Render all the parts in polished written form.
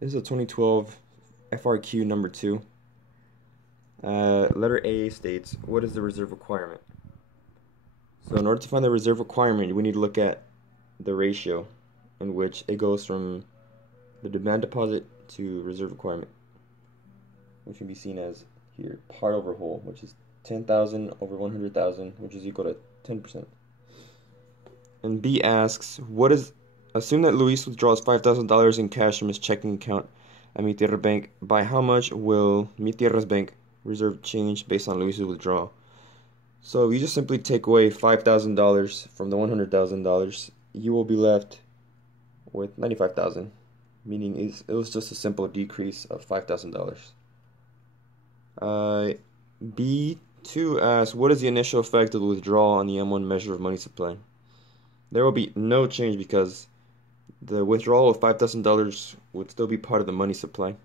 This is a 2012 FRQ number 2. Letter A states, what is the reserve requirement? So in order to find the reserve requirement, we need to look at the ratio in which it goes from the demand deposit to reserve requirement, which can be seen as here, part over whole, which is 10,000 over 100,000, which is equal to 10%. And B asks, assume that Luis withdraws $5,000 in cash from his checking account at Mi Tierra Bank. By how much will Mi Tierra's bank reserve change based on Luis's withdrawal? So you just simply take away $5,000 from the $100,000. You will be left with $95,000, meaning it was just a simple decrease of $5,000. B2 asks, what is the initial effect of the withdrawal on the M1 measure of money supply? There will be no change because the withdrawal of $5,000 would still be part of the money supply.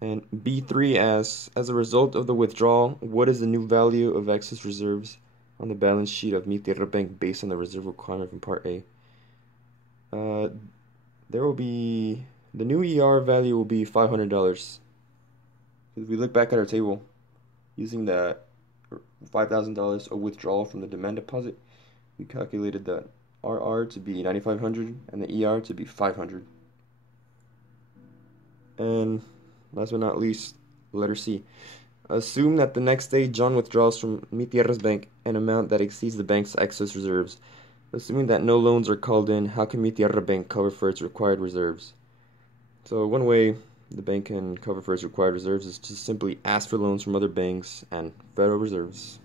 And B3 asks, as a result of the withdrawal, what is the new value of excess reserves on the balance sheet of Mi Tierra Bank based on the reserve requirement from Part A? There will be, the new ER value will be $500. If we look back at our table, using the $5,000 of withdrawal from the demand deposit, we calculated the RR to be 9,500 and the ER to be 500. And last but not least, letter C. Assume that the next day John withdraws from Mi Tierra's bank an amount that exceeds the bank's excess reserves. Assuming that no loans are called in, how can Mi Tierra Bank cover for its required reserves? So one way the bank can cover for its required reserves is to simply ask for loans from other banks and Federal Reserves.